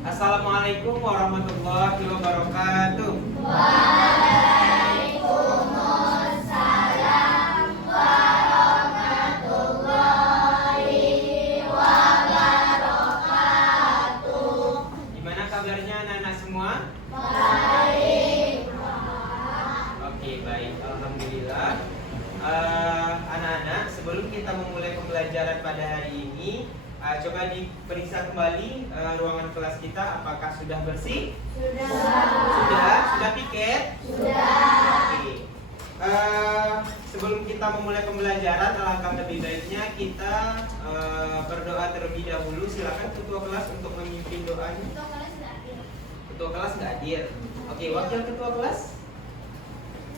Assalamualaikum warahmatullahi wabarakatuh. Waalaikumsalam warahmatullahi wabarakatuh. Gimana kabarnya anak-anak semua? Baik. Oke, baik. Alhamdulillah. Anak-anak, sebelum kita memulai pembelajaran pada hari ini, coba diperiksa kembali ruangan kelas kita. Apakah sudah bersih? Sudah piket? Oke. Sebelum kita memulai pembelajaran, alangkah lebih baiknya kita berdoa terlebih dahulu. Silakan ketua kelas untuk memimpin doanya. Ketua kelas nggak hadir. Oke, wakil ketua kelas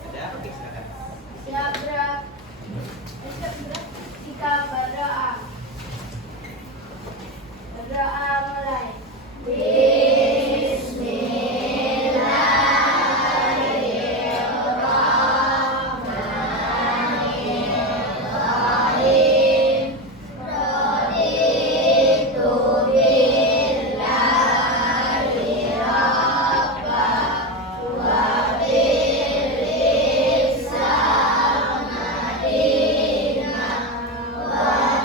ada. Oke, silakan. Kita berdoa. Berdoa mulai. Bismillahirrahmanirrahim. Raditu billahi rabban wa bil-Islam madinah wa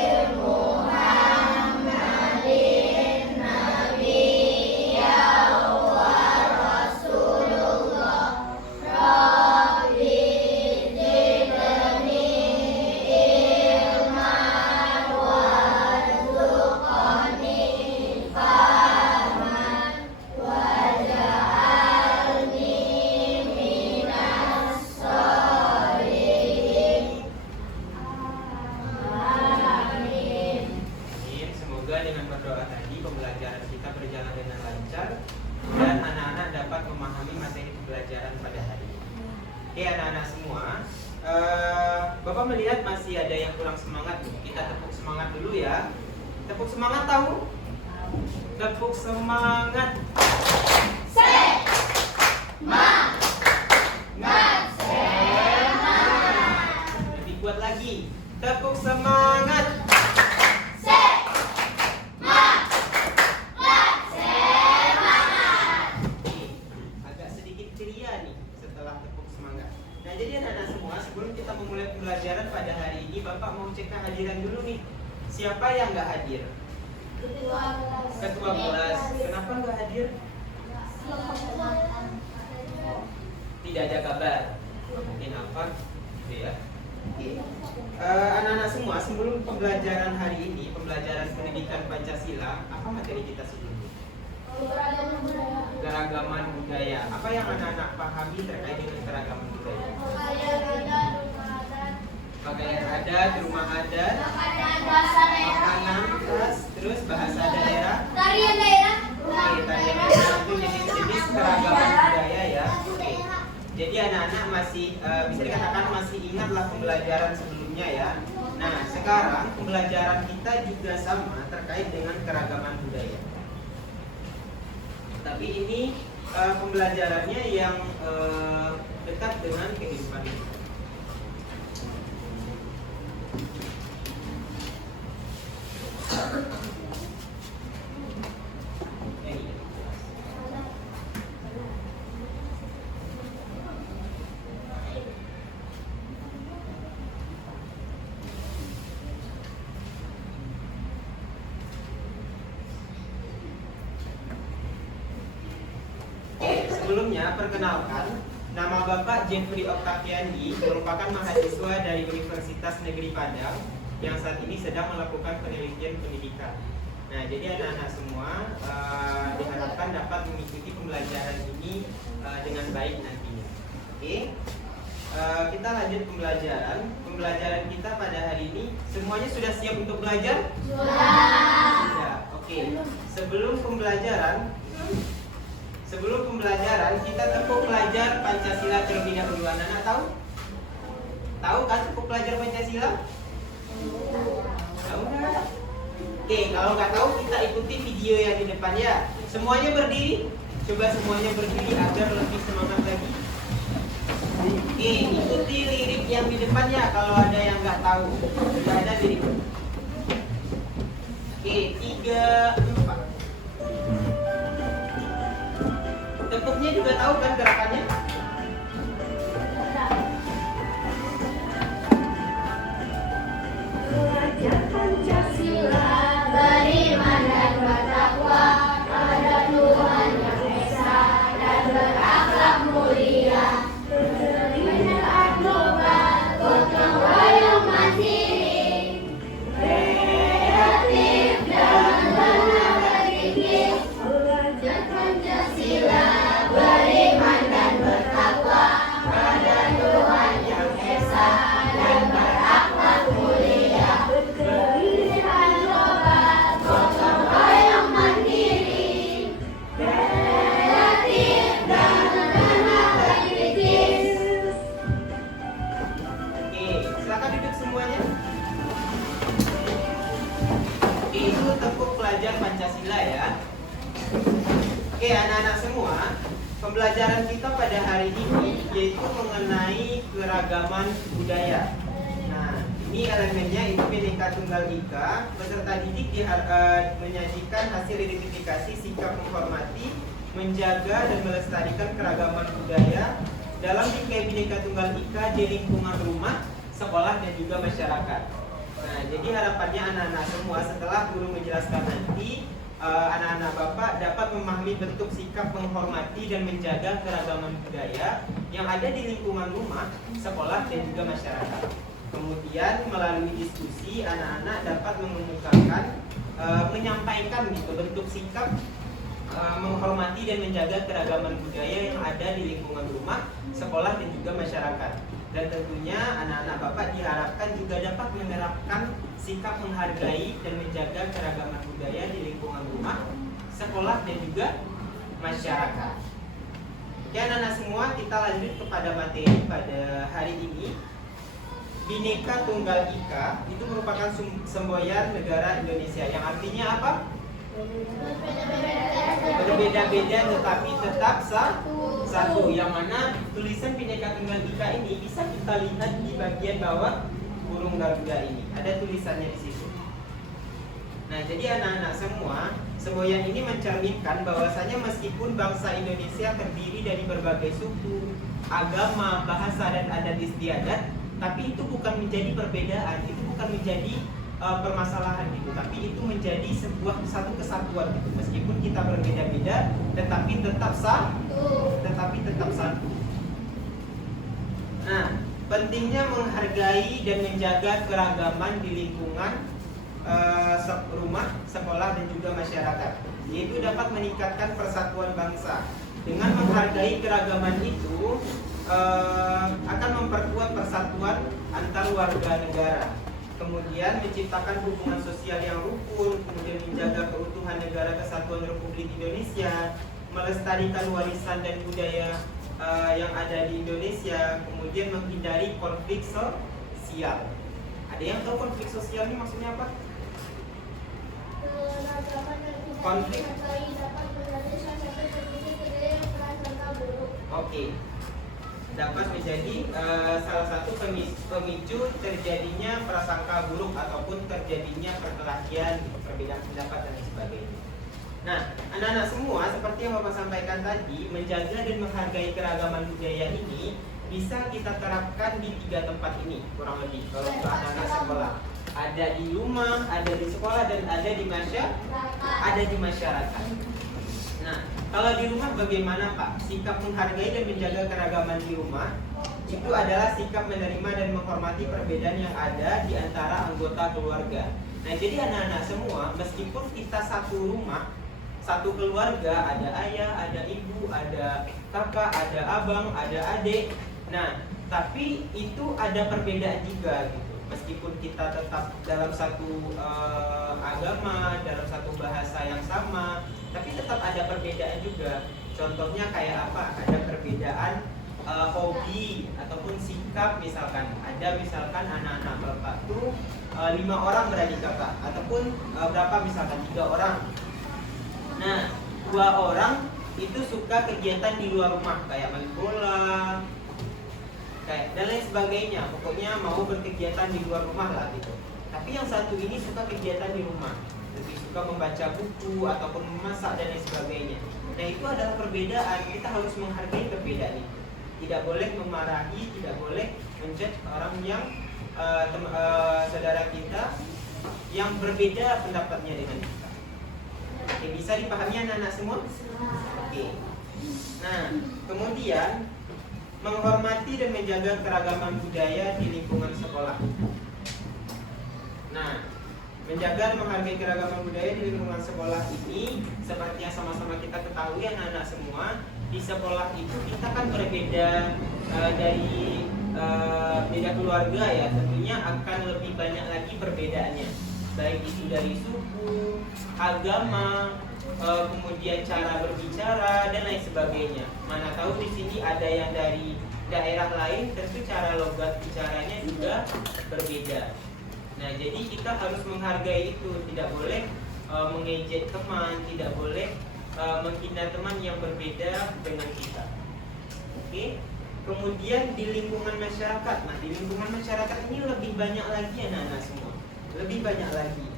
bil-Muhammadin nabiyyan wa rasulullah. Rabbi zidni ilman warzuqni fahman waj'alni minas sholihin. Amin. Semoga dengan berdoa tadi pembelajaran kita berjalan dengan lancar dan anak-anak dapat memahami materi pembelajaran pada hari ini. Oke anak-anak semua, Bapak melihat masih ada yang kurang semangat nih. Kita tepuk semangat dulu ya. Tepuk semangat tahu? Tepuk semangat. Lebih kuat lagi. Tepuk semangat. Agak sedikit ceria nih setelah tepuk semangat. Nah jadi anak-anak semua, sebelum kita memulai pembelajaran pada hari ini, Bapak mau cek kehadiran dulu nih. Siapa yang nggak hadir? Ketua kelas. Kenapa nggak hadir? Tidak ada kabar. Mungkin apa? Gitu ya. Oke. Anak-anak semua, sebelum pembelajaran hari ini, pembelajaran pendidikan Pancasila, apa materi kita sebelumnya? Keragaman budaya. Apa yang anak-anak pahami terkait dengan keragaman budaya? Pakaian adat, rumah adat, makanan khas, terus bahasa daerah. Tarian daerah. Oke, tarian daerah itu jenis-jenis keragaman budaya ya. Oke. Jadi anak-anak masih bisa dikatakan masih ingatlah pembelajaran sebelumnya ya. Nah, sekarang pembelajaran kita juga sama terkait dengan keragaman budaya. Tapi ini pembelajarannya yang dekat dengan kehidupan kita. Sebelumnya, perkenalkan, nama Bapak Jeffrey Octaviandi merupakan mahasiswa dari Universitas Negeri Padang yang saat ini sedang melakukan penelitian pendidikan. Nah, jadi anak-anak semua diharapkan dapat mengikuti pembelajaran ini dengan baik nantinya. Oke, kita lanjut pembelajaran. Pembelajaran kita pada hari ini, semuanya sudah siap untuk belajar? Sudah. Oke, sebelum pembelajaran kita tepuk pelajar Pancasila terlebih dahulu. Anak-anak tahu? Tahu kan tepuk pelajar Pancasila? Tahu nggak? Oke, kalau nggak tahu kita ikuti video yang di depan ya. Semuanya berdiri. Coba semuanya berdiri agar lebih semangat lagi. Oke, ikuti lirik yang di depan ya. Kalau ada yang nggak tahu, sudah ada lirik. Oke, 3, 4. semuanya juga tahu kan gerakannya? Belajar Pancasila, beriman dan bertakwa pada Tuhan Yang Esa dan berakhlak mulia. Kenegaraan global, gotong royong mandiri, kreatif dan tenaga kritis. Belajar Pancasila, beriman dan bertakwa pada Tuhan Yang Esa dan berakhlak mulia. Kenegaraan global, gotong royong mandiri, kreatif dan tenaga kritis. Oke, silakan duduk semuanya. Itu tepuk pelajar Pancasila ya. Oke, anak-anak semua, pembelajaran kita pada hari ini yaitu mengenai keragaman budaya. Nah, ini elemennya itu Bhinneka Tunggal Ika. Peserta didik menyajikan hasil identifikasi sikap menghormati, menjaga dan melestarikan keragaman budaya dalam bingkai Bhinneka Tunggal Ika di lingkungan rumah, sekolah dan juga masyarakat. Nah, jadi harapannya anak-anak semua setelah guru menjelaskan nanti, anak-anak Bapak dapat memahami bentuk sikap menghormati dan menjaga keragaman budaya yang ada di lingkungan rumah, sekolah dan juga masyarakat. Kemudian melalui diskusi anak-anak dapat mengemukakan, menyampaikan gitu bentuk sikap menghormati dan menjaga keragaman budaya yang ada di lingkungan rumah, sekolah dan juga masyarakat. Dan tentunya anak-anak Bapak diharapkan juga dapat menerapkan sikap menghargai dan menjaga keragaman budaya di lingkungan rumah, sekolah dan juga masyarakat. Oke anak-anak semua, kita lanjut kepada materi pada hari ini. Bhinneka Tunggal Ika itu merupakan semboyan negara Indonesia yang artinya apa? Berbeda-beda tetapi tetap satu. Yang mana tulisan Bhinneka Tunggal Ika ini bisa kita lihat di bagian bawah burung Garuda ini. Ada tulisannya di situ. Nah, jadi anak-anak semua, semboyan ini mencerminkan bahwasanya meskipun bangsa Indonesia terdiri dari berbagai suku, agama, bahasa dan adat istiadat, tapi itu bukan menjadi perbedaan, itu bukan menjadi permasalahan gitu, tapi itu menjadi satu kesatuan gitu. Meskipun kita berbeda-beda, tetapi tetap satu. Nah, pentingnya menghargai dan menjaga keragaman di lingkungan rumah, sekolah dan juga masyarakat, yaitu dapat meningkatkan persatuan bangsa. Dengan menghargai keragaman itu akan memperkuat persatuan antar warga negara. Kemudian menciptakan hubungan sosial yang rukun, kemudian menjaga keutuhan negara kesatuan Republik Indonesia, melestarikan warisan dan budaya yang ada di Indonesia, kemudian menghindari konflik sosial. Ada yang tahu konflik sosial ini maksudnya apa? Konflik. Oke. Dapat menjadi salah satu pemicu terjadinya prasangka buruk ataupun terjadinya perkelahian, perbedaan pendapat dan sebagainya. Nah, anak-anak semua seperti yang Bapak sampaikan tadi, menjaga dan menghargai keragaman budaya ini bisa kita terapkan di 3 tempat ini kurang lebih. Kalau untuk anak-anak sekolah, ada di rumah, ada di sekolah dan ada di masyarakat. Nah, kalau di rumah bagaimana Pak? Sikap menghargai dan menjaga keragaman di rumah itu adalah sikap menerima dan menghormati perbedaan yang ada di antara anggota keluarga. Nah, jadi anak-anak semua, meskipun kita satu rumah, satu keluarga, ada ayah, ada ibu, ada kakak, ada abang, ada adik. Nah, tapi itu ada perbedaan juga gitu. Meskipun kita tetap dalam satu agama, dalam satu bahasa yang sama, tapi tetap ada perbedaan juga. Contohnya kayak apa? Ada perbedaan hobi ataupun sikap, misalkan ada anak-anak Bapak tuh 5 orang beradik kakak, ataupun berapa misalkan 3 orang. Nah, 2 orang itu suka kegiatan di luar rumah kayak main bola, kayak dan lain sebagainya. Pokoknya mau berkegiatan di luar rumah lah gitu. Tapi yang satu ini suka kegiatan di rumah. lebih suka membaca buku ataupun memasak dan lain sebagainya. Nah, itu adalah perbedaan. Kita harus menghargai perbedaan itu. Tidak boleh memarahi, tidak boleh menjudge orang yang saudara kita yang berbeda pendapatnya dengan kita. Oke, bisa dipahami anak-anak semua? Oke. Nah, kemudian menghormati dan menjaga keragaman budaya di lingkungan sekolah. Nah, menjaga dan menghargai keragaman budaya di lingkungan sekolah ini, seperti yang sama-sama kita ketahui anak-anak semua, di sekolah itu kita kan berbeda dari beda keluarga ya, tentunya akan lebih banyak lagi perbedaannya, baik itu dari suku, agama, kemudian cara berbicara dan lain sebagainya. Mana tahu di sini ada yang dari daerah lain, tentu cara logat bicaranya juga berbeda. Nah, jadi kita harus menghargai itu, tidak boleh mengejek teman, tidak boleh menghina teman yang berbeda dengan kita. Oke. Kemudian di lingkungan masyarakat. Nah, di lingkungan masyarakat ini lebih banyak lagi anak-anak semua. Lebih banyak lagi.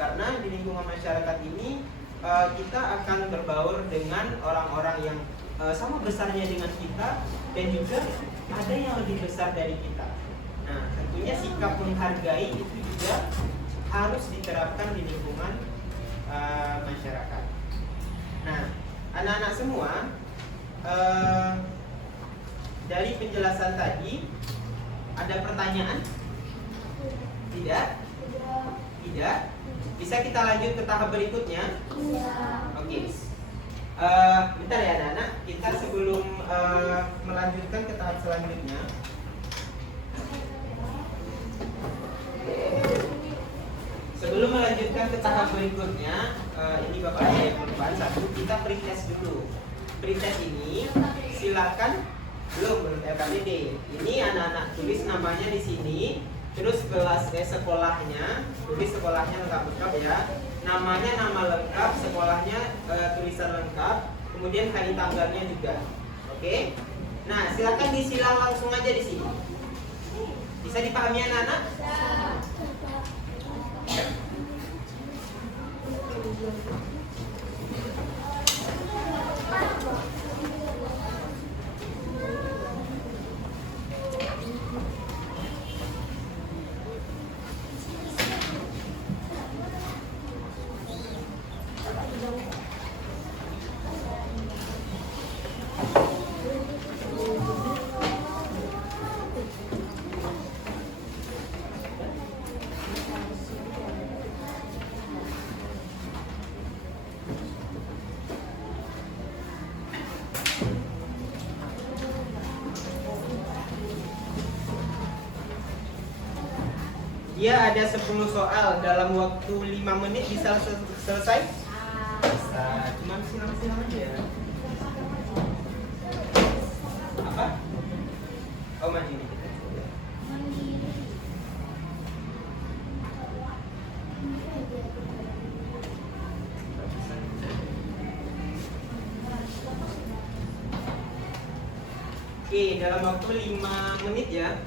Karena di lingkungan masyarakat ini kita akan berbaur dengan orang-orang yang sama besarnya dengan kita dan juga ada yang lebih besar dari kita. Nah, tentunya sikap menghargai itu juga harus diterapkan di lingkungan masyarakat. Nah, anak-anak semua, dari penjelasan tadi ada pertanyaan? Tidak? Tidak? Bisa kita lanjut ke tahap berikutnya? Oke. Bentar ya anak-anak, kita sebelum melanjutkan ke tahap selanjutnya, sebelum melanjutkan ke tahap berikutnya, ini Bapak ada yang berubah. Satu, kita pretest dulu. Pretest ini silakan belum LKPD. Ini anak-anak tulis namanya di sini, terus kelas sekolahnya, tulis sekolahnya lengkap ya. Namanya nama lengkap, sekolahnya tulisan lengkap, kemudian hari tanggalnya juga. Oke. Nah, silakan disilang langsung aja di sini. Bisa dipahami anak-anak? Dia ada 10 soal dalam waktu 5 menit bisa selesai? Bisa, cuma silang-silang aja. Apa? Oh, mandiri. Oke, dalam waktu 5 menit ya.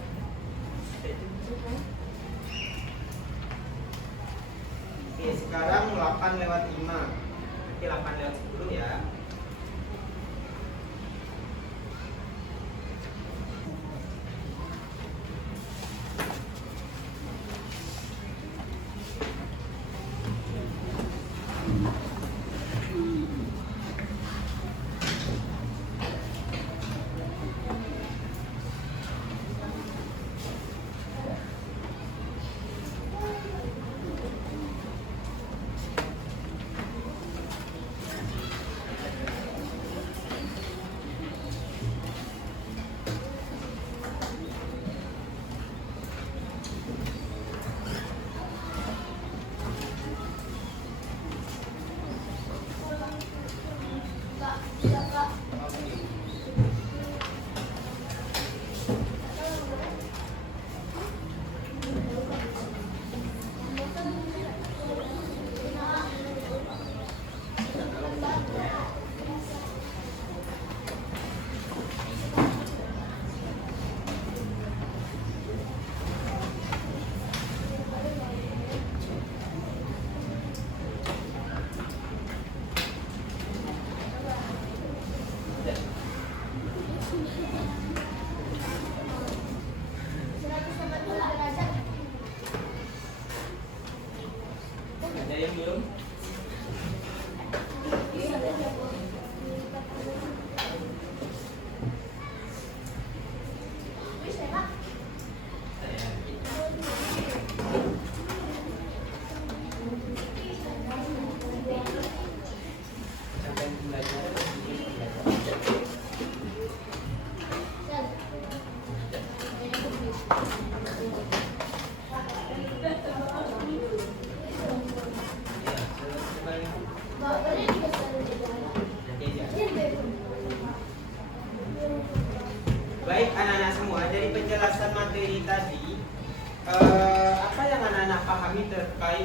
Oke, sekarang 8:05. Oke, 8:10 ya.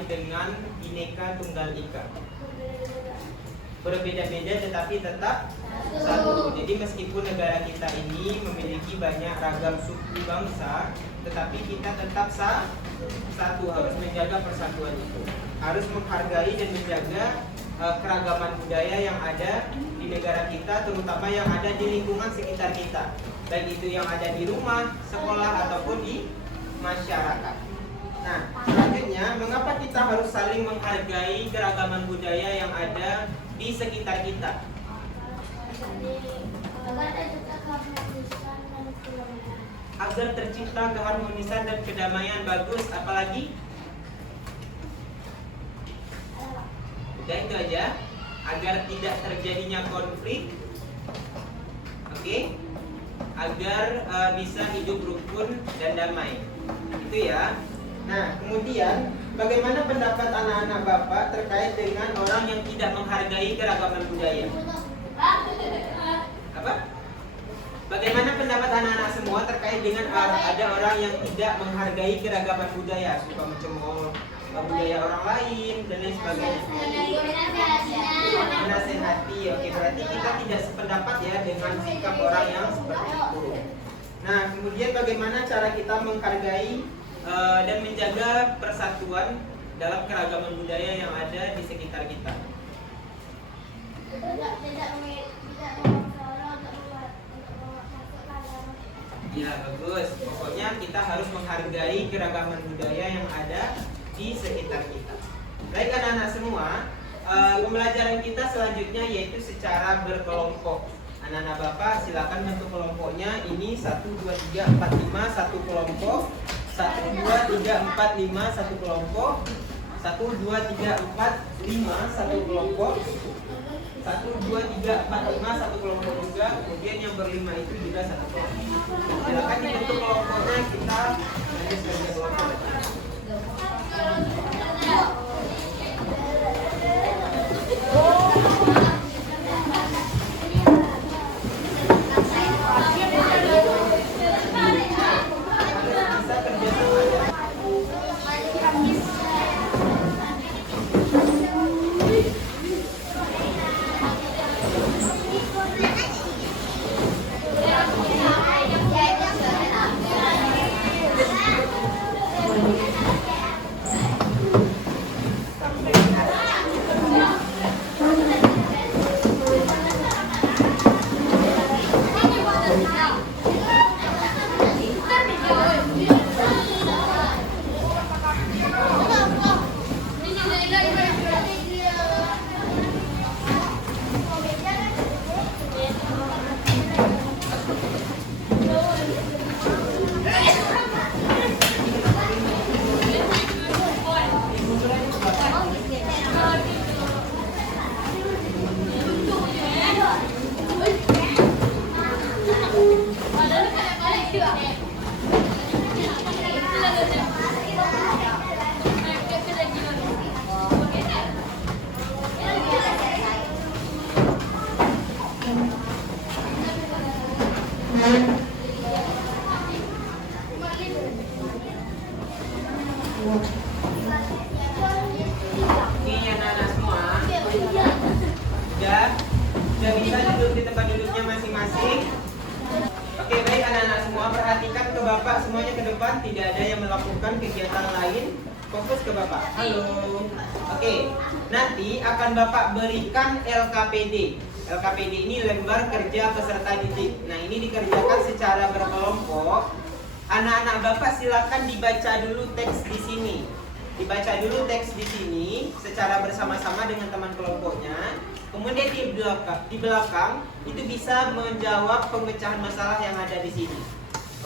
dengan Bhinneka Tunggal Ika. Berbeda-beda tetapi tetap satu. Jadi meskipun negara kita ini memiliki banyak ragam suku bangsa, tetapi kita tetap satu, harus menjaga persatuan itu. Harus menghargai dan menjaga keragaman budaya yang ada di negara kita, terutama yang ada di lingkungan sekitar kita, baik itu yang ada di rumah, sekolah, ataupun di masyarakat. Nah, selanjutnya, mengapa kita harus saling menghargai keragaman budaya yang ada di sekitar kita? Agar tercipta keharmonisan dan kedamaian. Bagus. Apalagi? Udah, itu aja. Agar tidak terjadinya konflik. Oke? Agar bisa hidup rukun dan damai. Itu ya. Nah, kemudian bagaimana pendapat anak-anak Bapak terkait dengan orang yang tidak menghargai keragaman budaya? Apa? Bagaimana pendapat anak-anak semua terkait dengan ada orang yang tidak menghargai keragaman budaya, suka mencemooh budaya orang lain dan lain sebagainya? Menasehati. Oke, berarti kita tidak sependapat ya dengan sikap orang yang seperti itu. Nah, kemudian bagaimana cara kita menghargai dan menjaga persatuan dalam keragaman budaya yang ada di sekitar kita? Ya, bagus. Pokoknya kita harus menghargai keragaman budaya yang ada di sekitar kita. Baik anak-anak semua, pembelajaran kita selanjutnya yaitu secara berkelompok. Anak-anak Bapak silakan bentuk kelompoknya. Ini 1, 2, 3, 4, 5 satu kelompok. 1, 2, 3, 4, 5 satu kelompok. 1, 2, 3, 4, 5 satu kelompok. 1, 2, 3, 4, 5 satu kelompok juga. Kemudian yang berlima itu juga satu kelompok. Silakan dibentuk kelompoknya, kita lanjut sebagai kelompok. Sudah bisa duduk di tempat duduknya masing-masing. Oke, baik anak-anak semua, perhatikan ke Bapak semuanya ke depan. Tidak ada yang melakukan kegiatan lain. Fokus ke Bapak. Halo. Oke, nanti akan Bapak berikan LKPD. LKPD ini lembar kerja peserta didik. Nah, ini dikerjakan secara berkelompok. Anak-anak Bapak silakan dibaca dulu teks di sini. Dibaca dulu teks di sini secara bersama-sama dengan teman kelompoknya. Kemudian di belakang itu bisa menjawab pemecahan masalah yang ada di sini.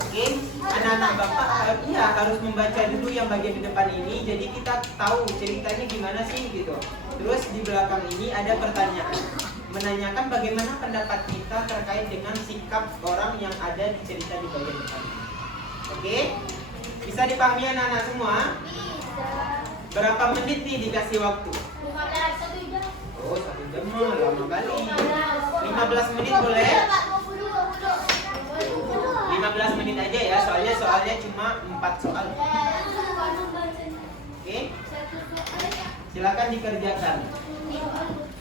Oke, anak-anak Bapak harus membaca dulu yang bagian di depan ini. Jadi kita tahu ceritanya gimana sih gitu. Terus di belakang ini ada pertanyaan, menanyakan bagaimana pendapat kita terkait dengan sikap orang yang ada di cerita di bagian depan. Oke, bisa dipahami anak-anak semua? Berapa menit nih dikasih waktu? Oh, 1 jam mah lama kali. 15 menit boleh? 15 menit aja ya, soalnya cuma 4 soal. Oke, Oke? Silakan dikerjakan.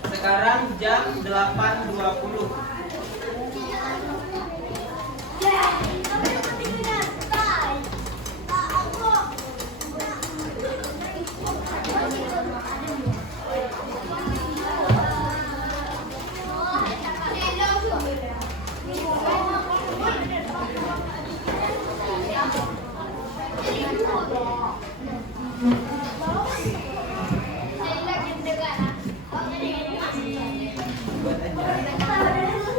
Sekarang jam 8.20.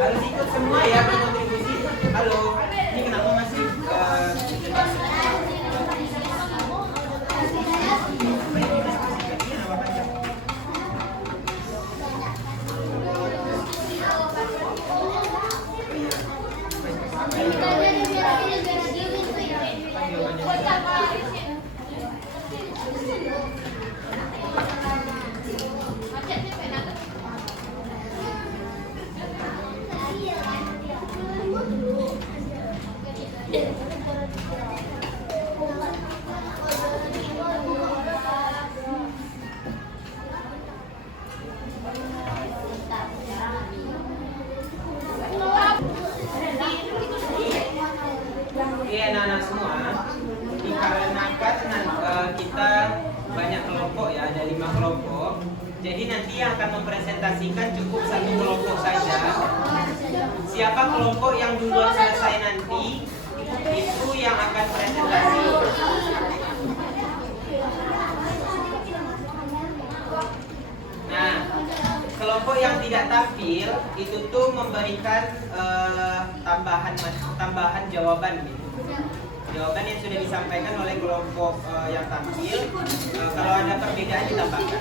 Harus ikut semua ya berkontribusi. Halo, ini kenapa masih Oke anak-anak semua, dikarenakan kita banyak kelompok ya, ada 5 kelompok. Jadi nanti yang akan mempresentasikan cukup 1 kelompok saja. Siapa kelompok yang duluan selesai nanti, itu yang akan presentasi. Nah, kelompok yang tidak tampil itu tuh memberikan tambahan jawaban gitu. Jawaban yang sudah disampaikan oleh kelompok yang tampil, kalau ada perbedaan ditambahkan.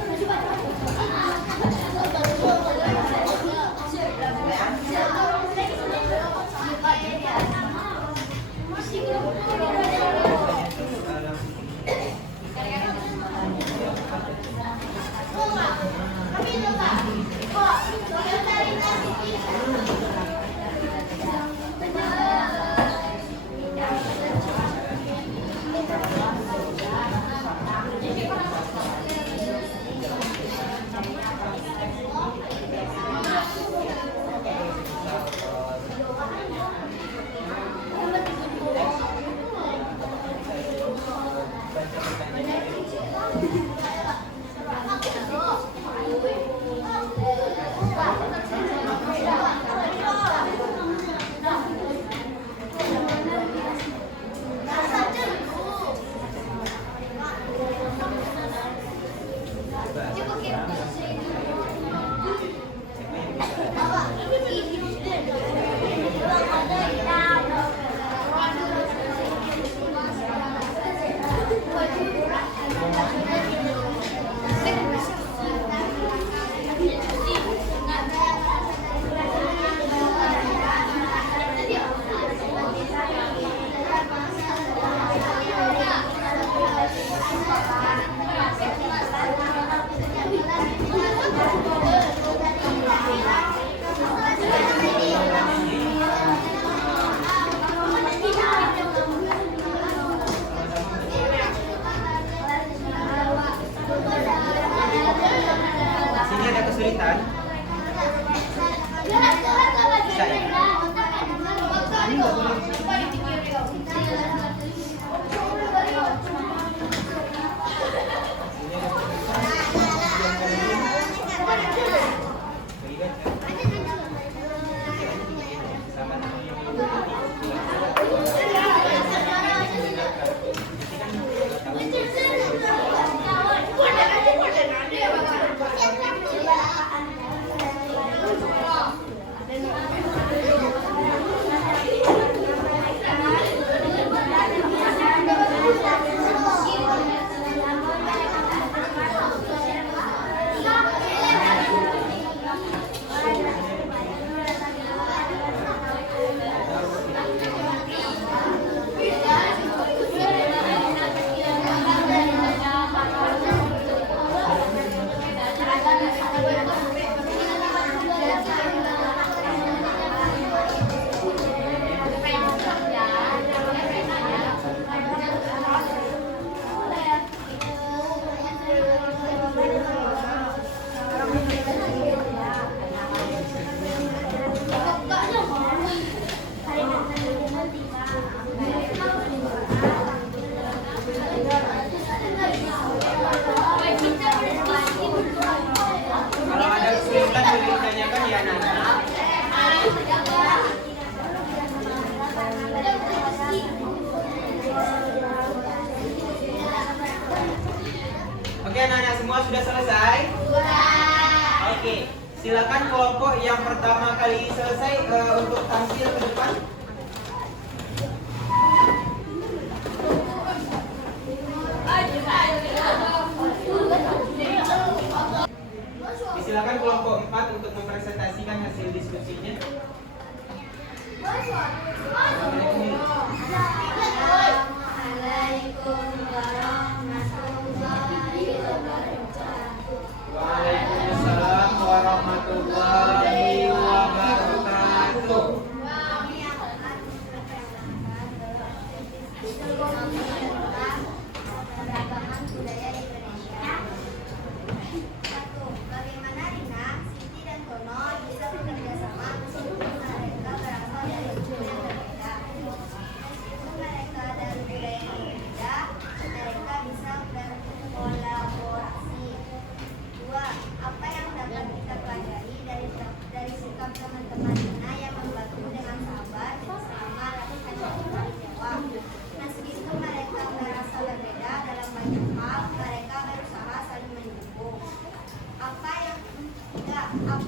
Sini ada kesulitan. Bisa ya? Silakan kelompok yang pertama kali selesai untuk tampil ke depan. Silakan kelompok 4 untuk mempresentasikan hasil diskusinya. Assalamualaikum warahmatullahi wabarakatuh. Waalaikumsalam warahmatullahi wabarakatuh. Kami akan peradaban budaya Indonesia. 1. Bagaimana Rina, Siti, dan Tono bisa bekerja sama meskipun mereka berasal dari budaya yang berbeda? Meskipun mereka dari budaya yang berbeda, mereka bisa berkolaborasi. 2. Apa yang dapat kita pelajari dari sikap teman-teman Rina yang membantu dengan sabar dan selama latihan bahasa Jawa? Meskipun mereka merasa berbeda dalam banyak hal, mereka berusaha saling mendukung. Apa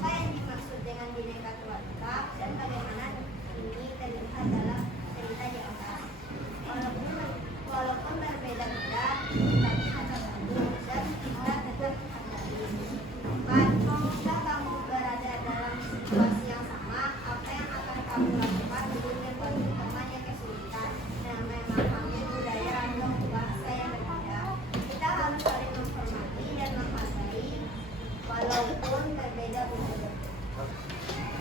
yang dimaksud dengan Bhinneka Tunggal Ika dan bagaimana ini terlihat dalam cerita di atas? Walaupun berbeda-beda, tapi tetap satu dan kita tetap menghargai. 4. Jika kamu berada dalam situasi yang sama, apa yang akan kamu lakukan untuk membantu teman yang kesulitan dan memahami budaya atau bahasa yang berbeda? Kita harus saling menghormati dan menghargai walaupun berbeda budaya.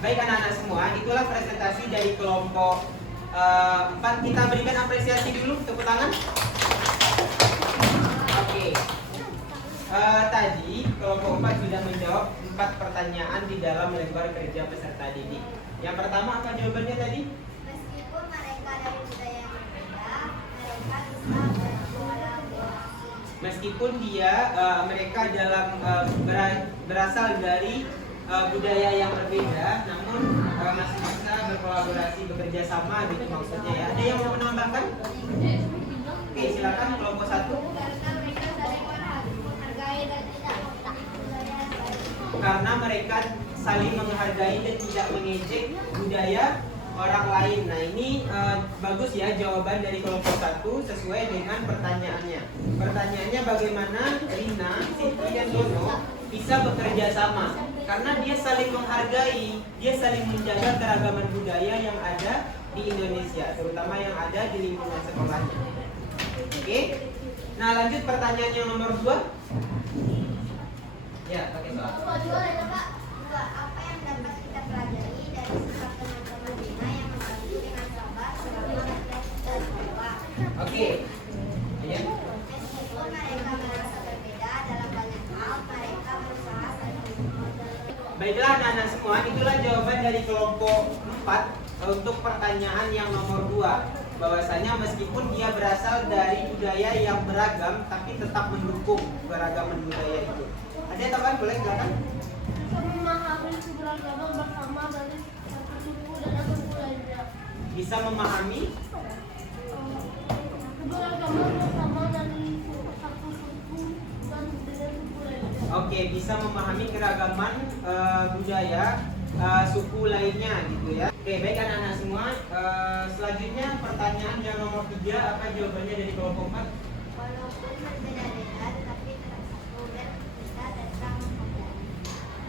Baik anak-anak semua, itulah presentasi dari kelompok 4. Kita berikan apresiasi dulu, tepuk tangan. Oke. Tadi kelompok 4 sudah menjawab 4 pertanyaan di dalam lembar kerja peserta didik. Yang pertama apa jawabannya tadi? Meskipun mereka dari budaya yang berbeda, mereka bisa berkolaborasi. Meskipun mereka berasal dari budaya yang berbeda, namun masih bisa berkolaborasi, bekerja sama gitu maksudnya ya. Ada yang mau menambahkan? Oke, silakan kelompok 1. Karena mereka saling menghargai dan tidak Karena mereka saling menghargai dan tidak mengejek budaya orang lain. Nah ini bagus ya jawaban dari kelompok 1 sesuai dengan pertanyaannya. Pertanyaannya bagaimana Rina, Siti, dan Dono bisa bekerja sama? Karena dia saling menghargai, dia saling menjaga keragaman budaya yang ada di Indonesia, terutama yang ada di lingkungan sekolahnya. Oke, nah lanjut pertanyaan yang nomor 2. Ya, pakai soal. Apa yang dapat kita pelajari dari sikap teman-teman Rina yang membantu dengan sabar selama latihan Jawa? Oke, ya. Meskipun mereka merasa berbeda dalam banyak hal, mereka berusaha saling mendukung. Baiklah anak-anak semua, itulah jawaban dari kelompok 4 untuk pertanyaan yang nomor 2. Bahwasanya meskipun dia berasal dari budaya yang beragam, tapi tetap mendukung keragaman budaya itu. Ada yang tambahan? Boleh silakan. Memahami keberagaman bersama dari satu suku dan satu suku lainnya. Bisa memahami Keberagaman bersama dari satu suku dan dengan suku lainnya. Oke, bisa memahami keragaman budaya suku lainnya gitu ya. Oke, baik anak-anak semua. Selanjutnya pertanyaan yang nomor 3, apa jawabannya dari kelompok 4? Walaupun berbeda-beda, tetapi tetap satu dan kita tetap menghargai.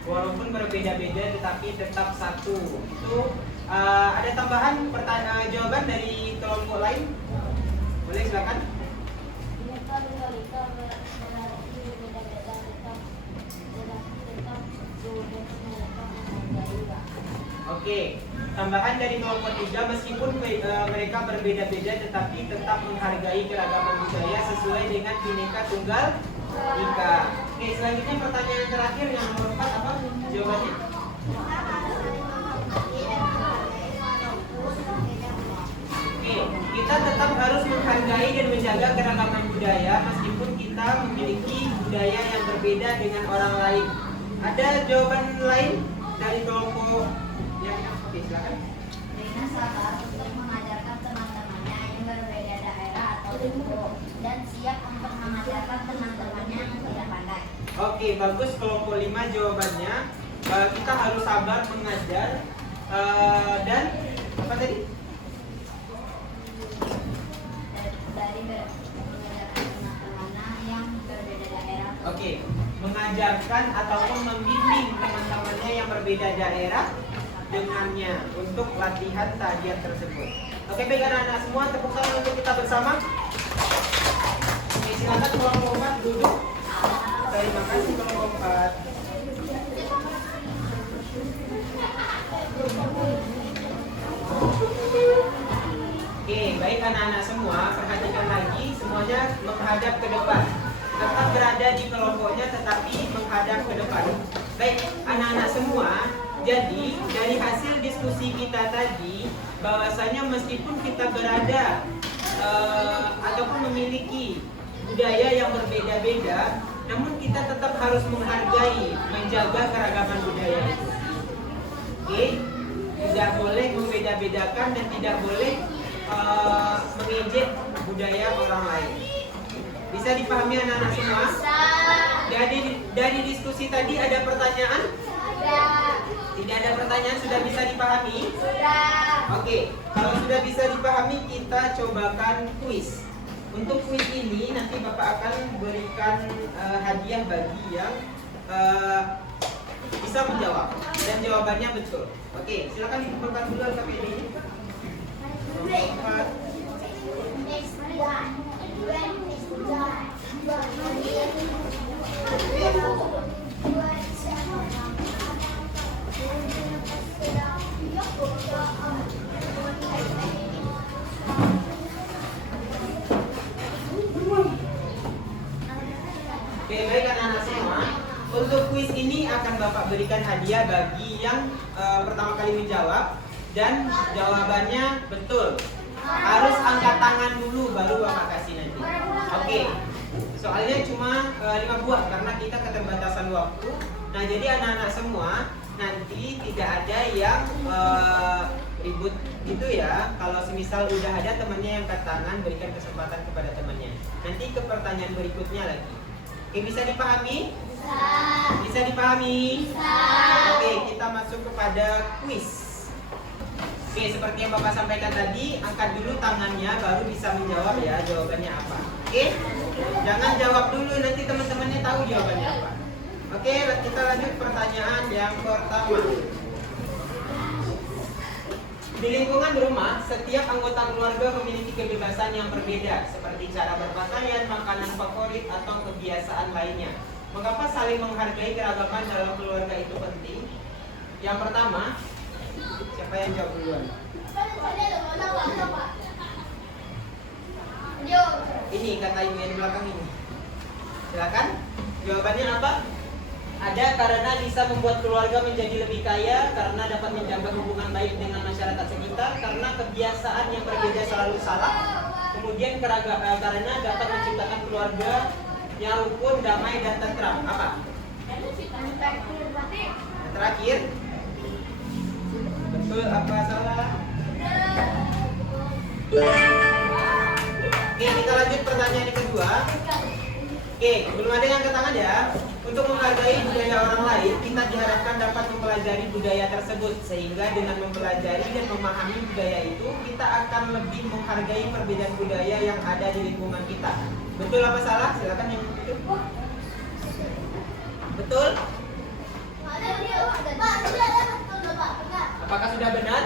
Walaupun berbeda-beda tetapi tetap satu. Itu ada tambahan jawaban dari kelompok lain? Boleh silakan. Bhinneka Tunggal Ika berarti berbeda-beda tetap mereka menghargai. Oke, tambahan dari kelompok 3, meskipun mereka berbeda-beda tetapi tetap menghargai keragaman budaya sesuai dengan Bhinneka Tunggal Ika. Oke, selanjutnya pertanyaan terakhir yang nomor 4, apa jawabannya? Kita harus saling menghormati dan menghargai walaupun berbeda-beda. Oke, kita tetap harus menghargai dan menjaga keragaman budaya meskipun kita memiliki budaya yang berbeda dengan orang lain. Ada jawaban lain dari kelompok yang oke, silakan. Rina sabar untuk mengajarkan teman-temannya yang berbeda daerah atau suku dan siap untuk mengajarkan teman-temannya yang tidak pandai. Oke, bagus kelompok 5 jawabannya. kita harus sabar mengajar dan apa tadi? Dari teman-teman yang berbeda daerah. Oke, mengajarkan ataupun membimbing teman-temannya yang berbeda daerah dengannya untuk latihan tadian tersebut. Oke, baik anak-anak semua, tepuk tangan untuk kita bersama. Oke, silakan kelompok 4 duduk. Terima kasih kelompok 4. Oke, baik anak-anak semua, perhatikan lagi, semuanya menghadap ke depan. Tetap berada di kelompoknya tetapi menghadap ke depan. Baik, anak-anak semua, jadi dari hasil diskusi kita tadi, bahwasanya meskipun kita berada ataupun memiliki budaya yang berbeda-beda, namun kita tetap harus menghargai, menjaga keragaman budaya itu. Oke, tidak boleh membeda-bedakan dan tidak boleh mengejek budaya orang lain. Bisa dipahami anak-anak semua? Dari diskusi tadi ada pertanyaan? Tidak ada pertanyaan, sudah bisa dipahami? Oke, kalau sudah bisa dipahami kita cobakan kuis. Untuk kuis ini nanti Bapak akan berikan hadiah bagi yang bisa menjawab dan jawabannya betul. Oke, silakan dikumpulkan dulu alfabet ini. Oke, baik anak-anak semua. Untuk kuis ini akan Bapak berikan hadiah bagi yang pertama kali menjawab dan jawabannya betul. Harus angkat tangan dulu baru Bapak kasih nanti. Oke. Soalnya cuma 5 buah karena kita keterbatasan waktu. Nah, jadi anak-anak semua nanti tidak ada yang ribut gitu ya. Kalau semisal udah ada temannya yang angkat tangan, berikan kesempatan kepada temannya. Nanti ke pertanyaan berikutnya lagi. Oke, bisa dipahami? Bisa dipahami? Oke, kita masuk kepada kuis. Oke, seperti yang Bapak sampaikan tadi, angkat dulu tangannya baru bisa menjawab ya jawabannya apa. Oke? Jangan jawab dulu, nanti teman-temannya tahu jawabannya apa. Oke, kita lanjut pertanyaan yang pertama. Di lingkungan rumah, setiap anggota keluarga memiliki kebebasan yang berbeda, seperti cara berpakaian, makanan favorit, atau kebiasaan lainnya. Mengapa saling menghargai keragaman dalam keluarga itu penting? Yang pertama, siapa yang jawab duluan? Ini kata ibu yang di belakang ini. Silakan. Jawabannya apa? Ada karena bisa membuat keluarga menjadi lebih kaya, karena dapat menjaga hubungan baik dengan masyarakat sekitar, karena kebiasaan yang berbeda selalu salah. Kemudian karena dapat menciptakan keluarga yang rukun, damai, dan tentram. Apa? Terakhir. Betul apa salah? Oke, kita lanjut pertanyaan yang kedua. Oke, belum ada yang angkat tangan ya. Untuk menghargai budaya orang lain, kita diharapkan dapat mempelajari budaya tersebut. Sehingga dengan mempelajari dan memahami budaya itu, kita akan lebih menghargai perbedaan budaya yang ada di lingkungan kita. Betul apa salah? Silakan yang betul. Betul? Apakah sudah benar?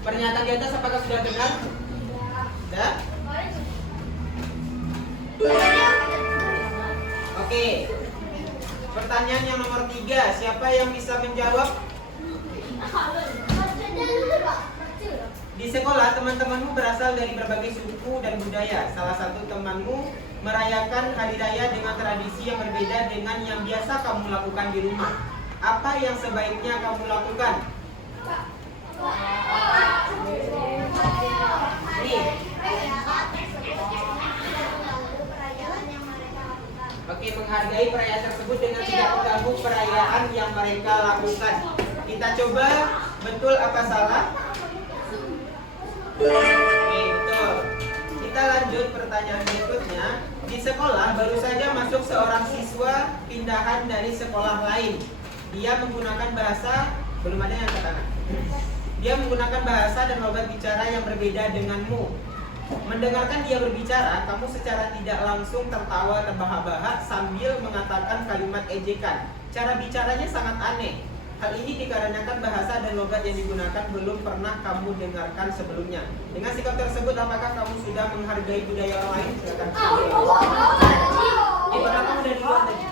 Pernyataan di atas apakah sudah benar? Sudah? Oke. Pertanyaan yang nomor 3, siapa yang bisa menjawab? Di sekolah, teman-temanmu berasal dari berbagai suku dan budaya. Salah satu temanmu merayakan hari raya dengan tradisi yang berbeda dengan yang biasa kamu lakukan di rumah. Apa yang sebaiknya kamu lakukan? Nih. Oke, menghargai perayaan tersebut dengan tidak mengganggu perayaan yang mereka lakukan. Kita coba, betul apa salah? Oke, betul. Kita lanjut pertanyaan berikutnya. Di sekolah baru saja masuk seorang siswa pindahan dari sekolah lain. Dia menggunakan bahasa, belum ada yang angkat tangan. Dia menggunakan bahasa dan logat bicara yang berbeda denganmu. Mendengarkan dia berbicara, kamu secara tidak langsung tertawa terbahak-bahak sambil mengatakan kalimat ejekan. Cara bicaranya sangat aneh. Hal ini dikarenakan bahasa dan logat yang digunakan belum pernah kamu dengarkan sebelumnya. Dengan sikap tersebut, apakah kamu sudah menghargai budaya orang lain? Silakan. Padahal kamu dari luar tadi.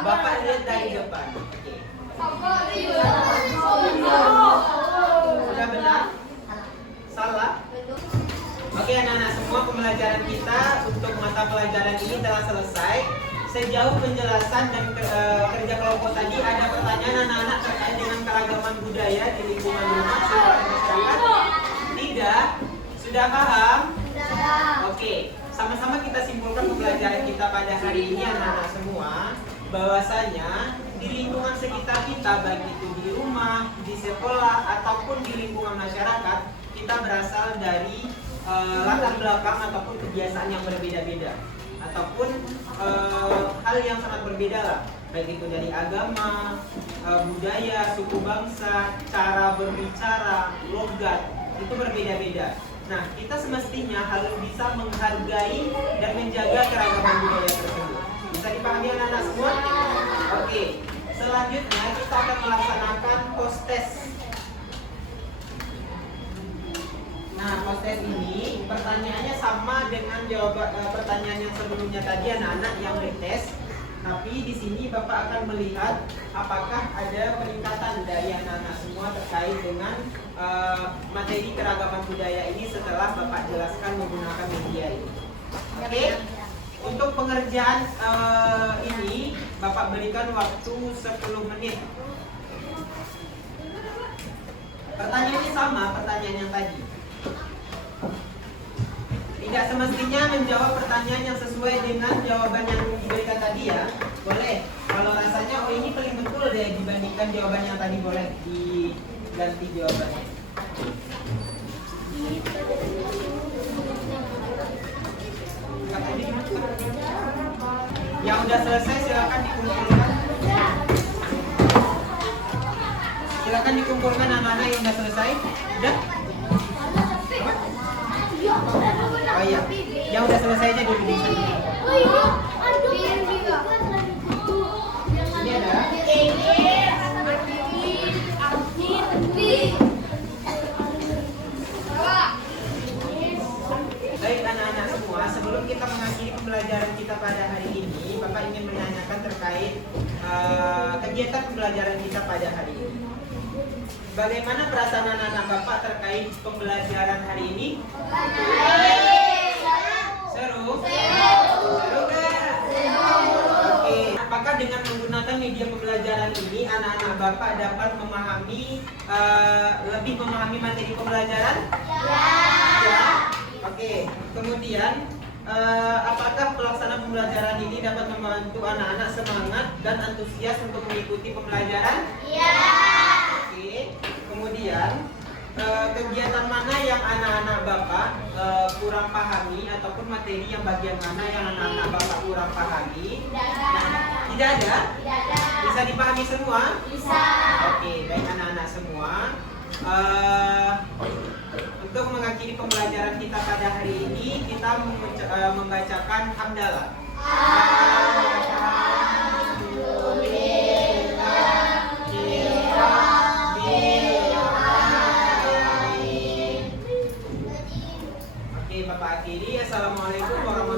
Bapak lihat dari depan. Sudah benar? Salah? Oke anak-anak semua, pembelajaran kita untuk mata pelajaran ini telah selesai. Sejauh penjelasan dan kerja kelompok tadi, ada pertanyaan anak-anak terkait dengan keragaman budaya di lingkungan rumah serta masyarakat? Tidak? Sudah paham? Oke, sama-sama kita simpulkan pembelajaran kita pada hari ini anak-anak semua, bahwasanya di lingkungan sekitar kita, baik itu di rumah, di sekolah, ataupun di lingkungan masyarakat, kita berasal dari latar belakang ataupun kebiasaan yang berbeda-beda, ataupun hal yang sangat berbeda lah, baik itu dari agama, budaya, suku bangsa, cara berbicara, logat, itu berbeda-beda. Nah, kita semestinya harus bisa menghargai dan menjaga keragaman budaya tersebut. Bisa dipahami anak-anak semua? Oke, selanjutnya kita akan melaksanakan post-test. Nah, post-test ini pertanyaannya sama dengan jawaban pertanyaan yang sebelumnya tadi anak-anak yang dites. Tapi di sini Bapak akan melihat apakah ada peningkatan dari anak-anak semua terkait dengan materi keragaman budaya ini setelah Bapak jelaskan menggunakan media ini. Oke? Untuk pengerjaan ini Bapak berikan waktu 10 menit. Pertanyaannya sama pertanyaan yang tadi. Tidak semestinya menjawab pertanyaan yang sesuai dengan jawaban yang diberikan tadi ya. Boleh. Kalau rasanya oh ini paling betul deh dibandingkan jawaban yang tadi, boleh diganti jawabannya. Yang udah selesai silakan dikumpulkan. Silakan dikumpulkan anak-anak yang udah selesai. Udah? Oh iya, yang udah selesai aja dulu di sini. Ini ada. Baik anak-anak semua, sebelum kita mengakhiri pembelajaran kita pada hari ini, Bapak ingin menanyakan terkait kegiatan pembelajaran kita pada hari ini. Bagaimana perasaan anak-anak Bapak terkait pembelajaran hari ini? Seru? Seru kan? Oke. Apakah dengan menggunakan media pembelajaran ini anak-anak Bapak dapat memahami lebih memahami materi pembelajaran? Ya. Oke. Kemudian apakah pelaksanaan pembelajaran ini dapat membantu anak-anak semangat dan antusias untuk mengikuti pembelajaran? Ya. Oke. Kemudian kegiatan mana yang anak-anak Bapak kurang pahami ataupun materi yang bagian mana yang anak-anak Bapak kurang pahami? Tidak ada? Bisa dipahami semua? Bisa. Oke, baik anak-anak semua. Untuk mengakhiri pembelajaran kita pada hari ini, kita membacakan hamdalah. Bapak akhiri. Assalamualaikum warahmatullahi wabarakatuh.